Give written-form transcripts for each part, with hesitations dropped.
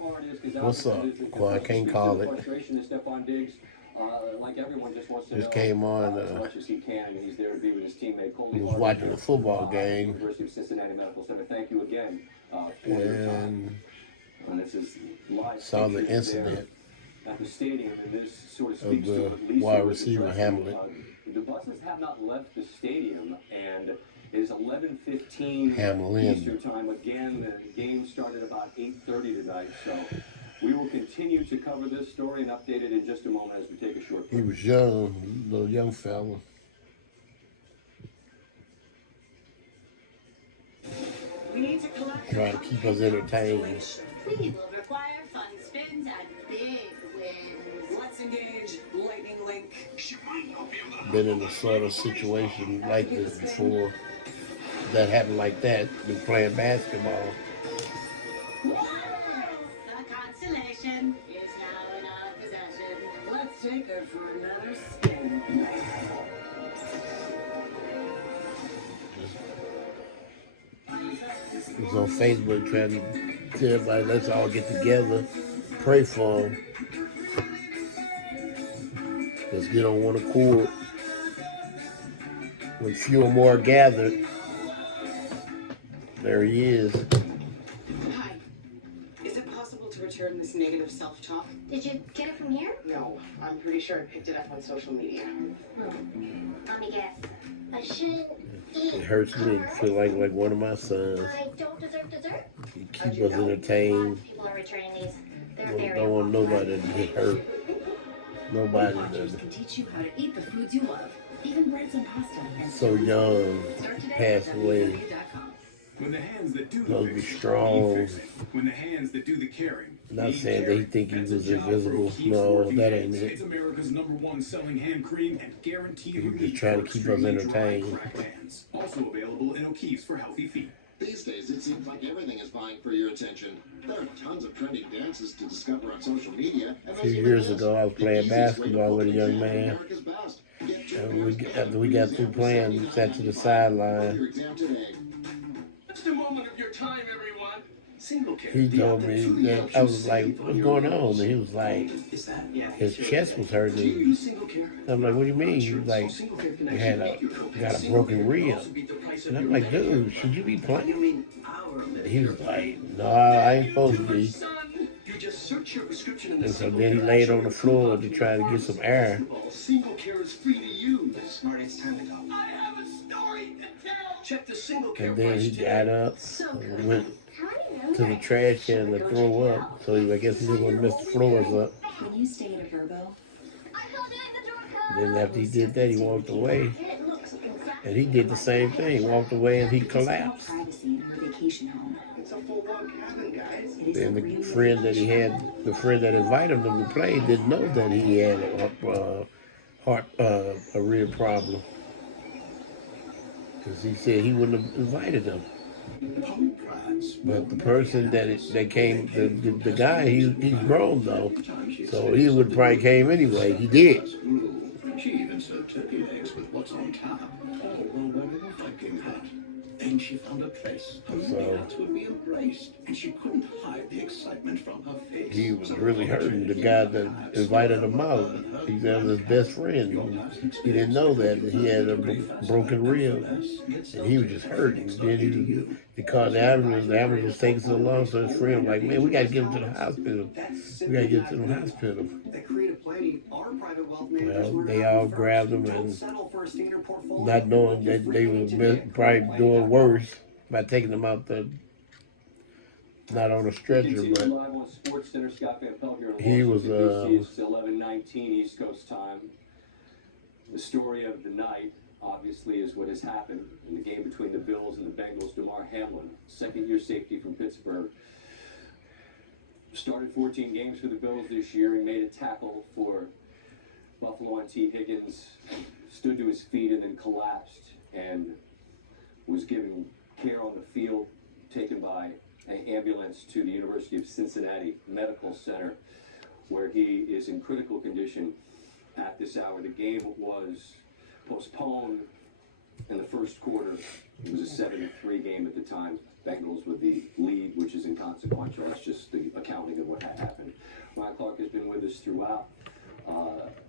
What's up? Well, I can't call it. Just came on. He was watching a football game. And saw the incident of the wide receiver Hamlin. The buses have not left the stadium, and it is 11:15 Hamlin. Eastern time. Again, the game started about 8:30 tonight, so we will continue to cover this story and update it in just a moment as we take a short break. He was young, little young fella. We need to collect Trying to keep us entertained. We will require fun spins and big wins. Let's engage Lightning Link. Been in a sort of situation like this before. That happened like that. Been playing basketball. The constellation is now in our possession. Let's take her for another spin. He was on Facebook trying to tell everybody, let's all get together, pray for him. Let's get on one accord. When few or more gathered, there he is. Hi. Is it possible to return this negative self-talk? Did you get it from here? No, I'm pretty sure I picked it up on social media. Let me guess. I shouldn't eat. It hurts me. I feel like one of my sons. I don't deserve dessert? He keeps us entertained. People are returning these. They're Don't, very don't want nobody to get hurt. Nobody Watchers does. can teach you how to eat the foods you love, even breads and pasta. And So young, passed away. When the hands that do the Supposed to be fixing, strong. he fixes. When the hands that do the caring. Not need saying that caring. he think he That's was a job for invisible. O'Keeffe's No, working that hands. ain't it. It's America's #1 selling hand cream and guarantee He you was just trying to keep us entertained. hands. Also available in O'Keeffe's for healthy feet. These days, it seems like everything is vying for your attention. There are tons of trending dances to discover on social media. A few years ago, I was playing basketball with a young man. After we got through playing, we sat to the sideline. Just a moment of your time, everyone. Single care. He told me that I was like, "What's going on?" And he was like, Is that, yeah, his chest was do you hurting. use single care? I'm like, "What do you mean?" He was like, "You had got a broken rib." And I'm like, "Dude, should you be playing?" He was like, "No, I ain't supposed to be." You just search your prescription in the And so then he laid on the floor to try to get some air. Single care is free to use. Marty, it's time to go. I have a story to tell. Check the single care And then price he today. got up So and good. went How do you know to the that? trash can to throw up. So I guess he didn't want to mess the floors up. when you stay at a Verbo, I held it in the door code. Then after he did that, he walked away. And it looks exactly And he did the same thing. Walked away and he it's about collapsed. privacy in a vacation home. It's a full-on cabin, guys. It is And a the real friend that he had, the friend that invited him to play, didn't know that he had a real problem. Because he said he wouldn't have invited him. But the person that came, the guy, he's grown though, so he would probably came anyway. He did. She even served turkey legs with what's on tap, all while wearing a Viking hat. Then she found a place where So- the nuts would be embraced, and she couldn't hide the excitement from her face. He was really hurting the guy that invited him out. He was his best friend. He didn't know that he had a broken rib, and he was just hurting. Then he called the ambulance. The ambulance was taking so long, so his friend was like, "Man, we got to get him to the hospital. We got to get to the hospital." That creative planning, our private wealth managers Well, were they not all first. grabbed him Don't and settle for a standard portfolio. not knowing that they were probably doing worse by taking him out not on a stretcher, but Live on Sports Center, Scott Van Pelt here in he was, Washington, DC. It's 11:19 East Coast time. The story of the night, obviously, is what has happened in the game between the Bills and the Bengals. Damar Hamlin, second-year safety from Pittsburgh, started 14 games for the Bills this year. He made a tackle for Buffalo on T. Higgins, stood to his feet and then collapsed and was given care on the field, taken by an ambulance to the University of Cincinnati Medical Center, where he is in critical condition at this hour. The game was postponed in the first quarter. It was a 7-3 game at the time. Bengals with the lead, which is inconsequential. That's just the accounting of what had happened. Ryan Clark has been with us throughout.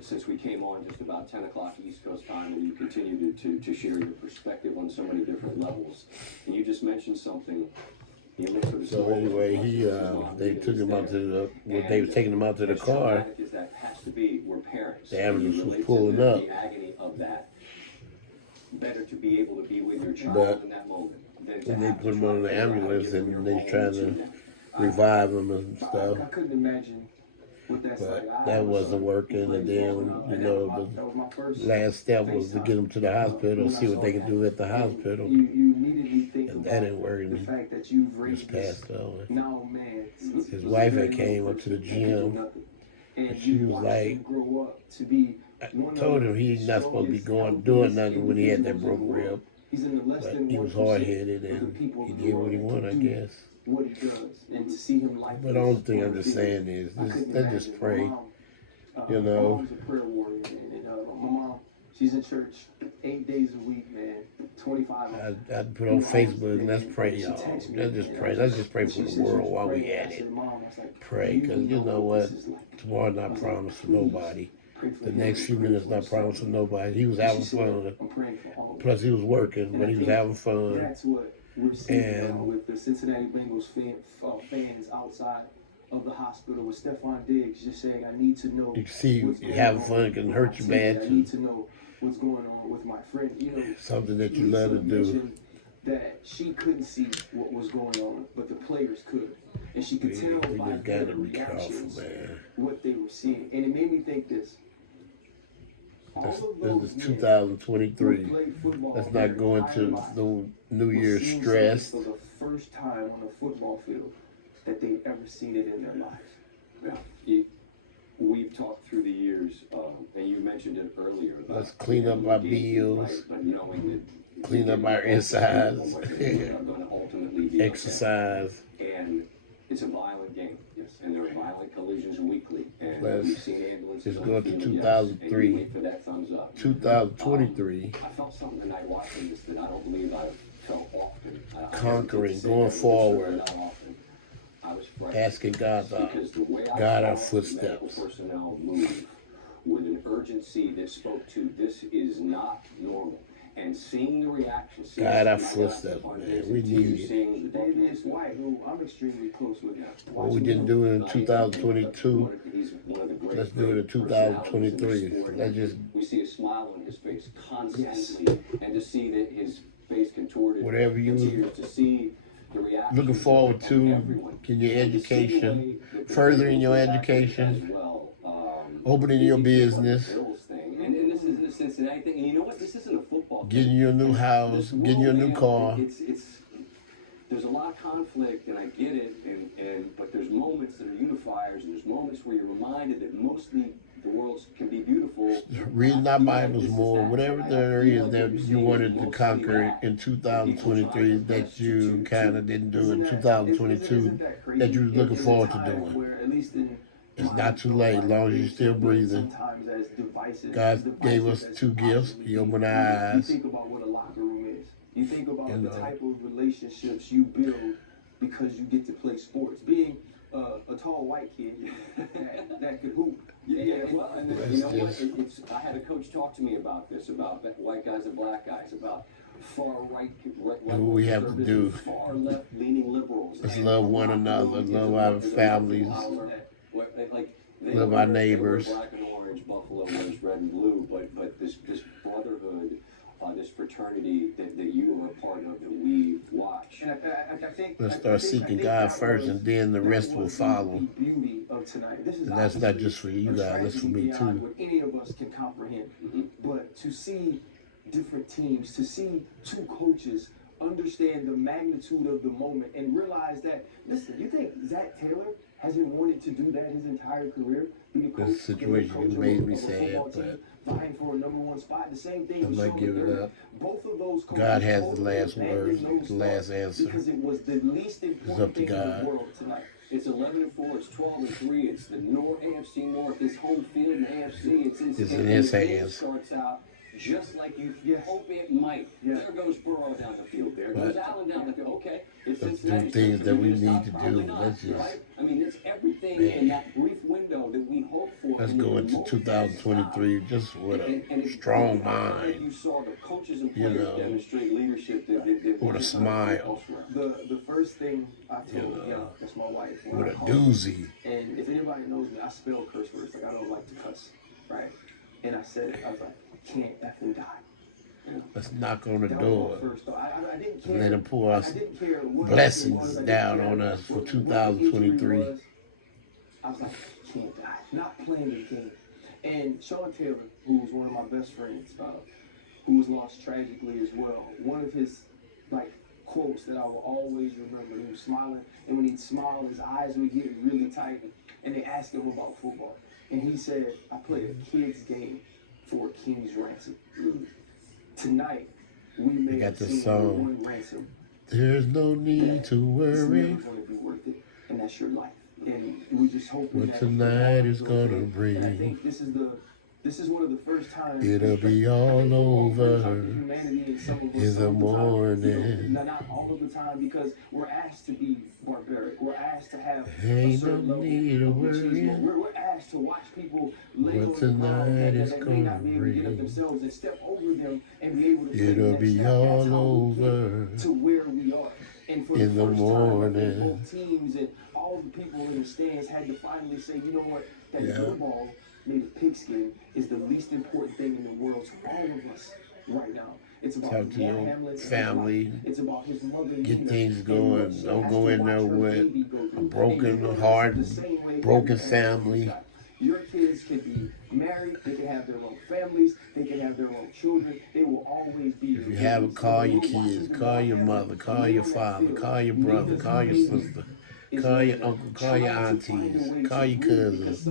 Since we came on just about 10 o'clock East Coast time, and you continue to share your perspective on so many different levels. And you just mentioned something. So anyway, they took him out to the, when they was taking him out to the car, the ambulance was pulling up. Better to be able to be with your child But in that moment. when they put him on the ambulance and they trying to revive him and stuff, I couldn't imagine. but that wasn't working. And then, you know, the last step was to get him to the hospital, see what they could do at the hospital. And that didn't work. And he just passed on. His wife had came up to the gym, and she was like, I told him he's not supposed to be doing nothing when he had that broken rib. But he was hard-headed and he did what he wanted, I guess. But the only thing I'm just saying is, let's just pray, you know. My mom, she's in church 8 days a week, man. 25. I put on Facebook, let's pray, y'all. Let's just pray. Let's just pray for the world while we at it. Pray, because you know what? Tomorrow not promised for nobody. The next few minutes not promised for nobody. He was having fun. Plus he was working, but he was having fun. That's what we're seeing with the Cincinnati Bengals fans outside of the hospital with Stephon Diggs just saying, I need to know. You see, having fun can hurt you bad I too. need to know what's going on with my friend. You know, something that you love to do. That she couldn't see what was going on, but the players could. And she could tell by their reactions what they were seeing. And it made me think this. This is 2023. Let's not go into the New Year's stress. For the first time on a football field that they've ever seen it in their lives. Yeah. We've talked through the years, and you mentioned it earlier. Let's clean up our bills, clean up our insides, exercise. And it's a violent game. Yes. And there are violent collisions weekly. And we've seen ambulances. Let's go to 2003. 2023. I felt something tonight watching this that I don't believe I've felt often. Conquering, going forward. Asking God to guide our footsteps. Personnel move with an urgency that spoke to this is not normal. And seeing the reaction, guide our footsteps, man. We need it. Davis White, who I'm extremely close with now. Well, we didn't do it in 2022. Let's do it in 2023. Let's just. We see a smile on his face constantly, and to see that his face contorted. Whatever you to see the reaction. Looking forward to in your education, furthering your education, opening your business. And this isn't a Cincinnati thing. And you know what? This isn't a football thing. Getting you a new house, getting you a new car. There's a lot of conflict, and I get it, but there's moments that are unifiers, and there's moments where you're reminded that mostly the world can be beautiful. Reading our Bibles more, whatever the areas that you wanted to conquer in 2023 that you kind of didn't do in 2022 that you're looking forward to doing. It's not too late, as long as you're still breathing. God gave us 2 gifts. He opened our eyes. You think about what a locker room is. You think about the type of relationships you build because you get to play sports. Being a tall white kid that could hoop. Yeah, well, and then, you know what? I had a coach talk to me about this, about white guys and black guys, about far right, what we have to do. Far left leaning liberals. Let's love one another, love our families, love our neighbors. Black and orange, buffalo wears red and blue, but this brotherhood, this fraternity that you are a part of, that we watch. And I think let's start seeking God first, and then the rest will follow. Beauty of tonight. This is and that's not just for you guys; that's for me too. What any of us can comprehend, but to see different teams, to see 2 coaches understand the magnitude of the moment and realize that, listen, you think Zach Taylor hasn't wanted to do that his entire career? Be the coach, this situation made me sad, but vying for a #1 spot. The same thing. I'm not giving it up. Both of those coaches, God has the last word, the last answer. Because it was the least important it's up to thing God. in the world tonight. It's 11-4. It's 12-3. It's the AFC North. This home field in the AFC. It's in His hands. Starts out just like you hope it might. There goes Burrow down the field. There goes Allen down the field. Okay, it's Let's do Cincinnati. things that we need to do. Probably not, Let's just, right? I mean, it's everything in that brief window that we hope for. let's go into 2023 just with a strong mind, You saw the coaches and you players know, demonstrate leadership that with a smile, The first thing I told that's my wife. with a doozy. And if anybody knows me, I spell curse words. Like, I don't like to cuss, right? And I said it. I was like, can't effing die. You know? Let's knock on the That door was my first thought. I didn't care. and let him pour us I didn't care what blessings was. down on us for 2023. I was like, can't die. Not playing the game. And Sean Taylor, who was one of my best friends, who was lost tragically as well, one of his quotes that I will always remember. He was smiling, and when he'd smile, his eyes would get really tight. And they asked him about football, and he said, "I play a kid's game for a king's ransom." Tonight, we made got the a song. one ransom. There's no need to worry It's never going to be worth it, and that's your life. And we just hope what that tonight is gonna And I bring. think this is one of the first times It'll be all over humanity and some of us in the some of time, morning. not all of the time, because we're asked to be barbaric. We're asked to have a Ain't no certain level need of of machismo. worrying We're asked to watch people lay what on the ground tonight and is that may not gonna be able to get up bring. themselves and step over them and be able to play It'll the next be snap. That's all how we get over to where we are. And for in the first time, I think morning. both teams and all the people in the stands had to finally say, you know what, that Yeah. football made of pigskin is the least important thing in the world to all of us right now. It's about Talk to Damar your Hamlin and his family. life. It's about his mother. Get Nina, things and going. what she Don't has go to in watch there her with baby go a through. broken And you're heart, the same way broken every family. child. Your kids can be married, they can have their own families, they can have their own children, they will always be If you have it, call your kids, call your mother, call your father, call your brother, call your sister, call your uncle, call your aunties, call your cousins,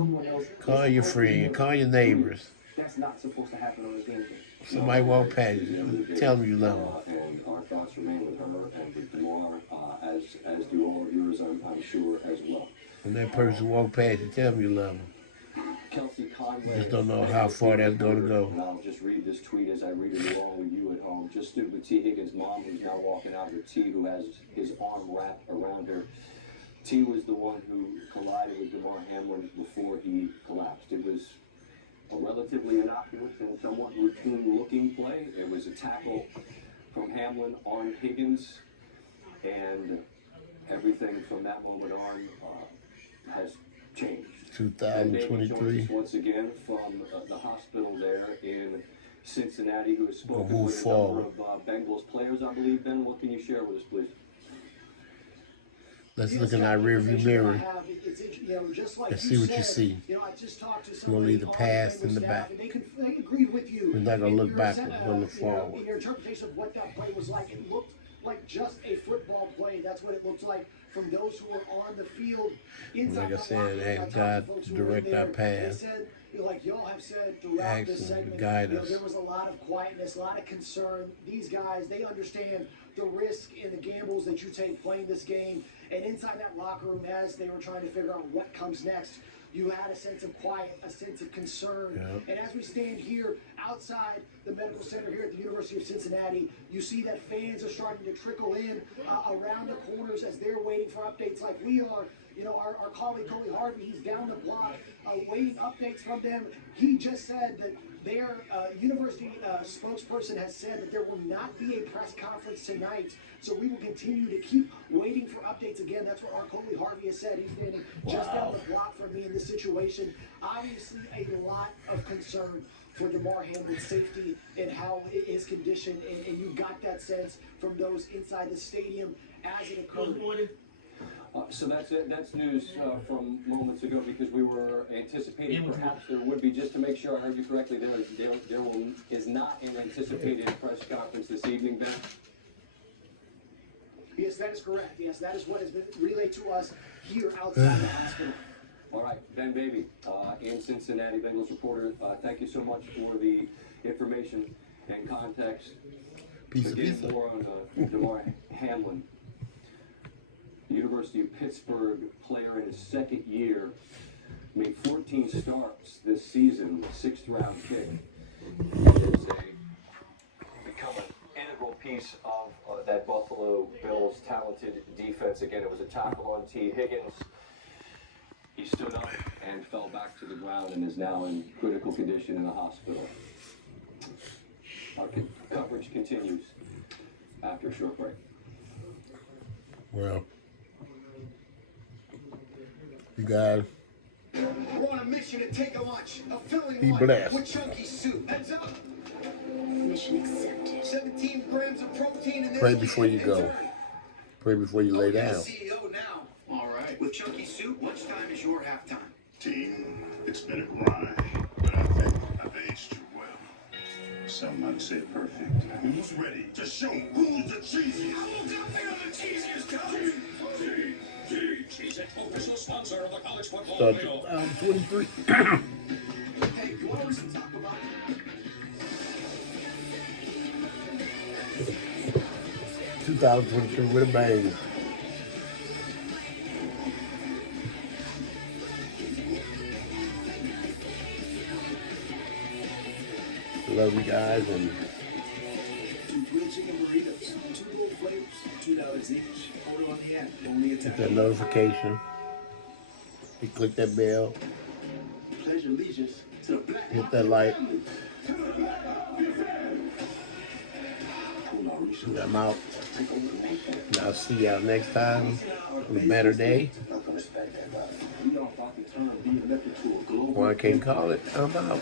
call your friend, call your neighbors. That's not supposed to happen on a game day. Somebody walk past you, tell them you love them. And our thoughts remain with her and with Damar, as do all of yours, I'm sure, as well. When that person walk past you, tell them you love them. Kelsey Conway. Just don't know how far that's gonna go. And I'll just read this tweet as I read it along with you at home. Just stood with T. Higgins' mom, who's now walking out with T, who has his arm wrapped around her. T was the one who collided with Damar Hamlin before he collapsed. It was a relatively innocuous and somewhat routine-looking play. It was a tackle from Hamlin on Higgins, and everything from that moment on has changed. And David joins 2023. us once again from the hospital there in Cincinnati, who has spoken Move with a forward. number of Bengals players, I believe. Ben, what can you share with us, please? Let's look in our rearview mirror and and see what you see. We'll leave the past in the back. We're not gonna look backwards, we're gonna look forward. In your interpretation of what that play was like, it looked like just a football play. That's what it looked like from those who were on the field. Like I said, ask God to direct our path. They said, like y'all have said throughout Ask this Him to segment, guide us. there was a lot of quietness, a lot of concern. These guys, they understand the risk and the gambles that you take playing this game. And inside that locker room, as they were trying to figure out what comes next, you had a sense of quiet, a sense of concern. Yep. And as we stand here outside the medical center here at the University of Cincinnati, you see that fans are starting to trickle in around the corners as they're waiting for updates like we are. You know, our colleague Coley Harvey, he's down the block waiting updates from them. He just said that their university spokesperson has said that there will not be a press conference tonight. So we will continue to keep waiting for updates. Again, that's what our Coley Harvey has said. He's standing just down the block from me in this situation. Obviously, a lot of concern for Damar Hamlin's safety and how his condition, and you got that sense from those inside the stadium as it occurred. So that's it. That's news from moments ago, because we were anticipating perhaps there would be, just to make sure I heard you correctly, there is not an anticipated press conference this evening, Ben? Yes, that is correct. Yes, that is what has been relayed to us here outside the hospital. All right, Ben Baby, in Cincinnati, Bengals reporter, thank you so much for the information and context. Piece of Again, pizza. more on Damar Hamlin, University of Pittsburgh player in his second year, made 14 starts this season, 6th round pick. He is a piece of that Buffalo Bills talented defense. Again, it was a tackle on T. Higgins. He stood up and fell back to the ground and is now in critical condition in the hospital. Our coverage continues after a short break. Well, you guys We're on a mission to take a lunch. A filling be one blessed. with chunky soup. Heads up. Mission accepted. 17 grams of protein in this. Pray before you go. Pray before you lay down. CEO now. All right, with chunky soup, lunchtime is your halftime. Team, it's been a grind, but I think I've aged you well. Some might say perfect. Who's ready to show who's the cheesiest? I will definitely the cheesiest, guys. Cheez-It, official sponsor of the college football Start playoff. 2023. Hey, you want to listen talk about? 2022 with a bang. Love you guys, and 2 grilled chicken burritos, 2 gold flavors, $2 each. Order on the app. Only a hit that notification. You click that bell. Pledge allegiance to the black. Hit that like. I'm out. And I'll see y'all next time on a better day. We are about to turn being elected to a global. Or I can't call it. I'm out.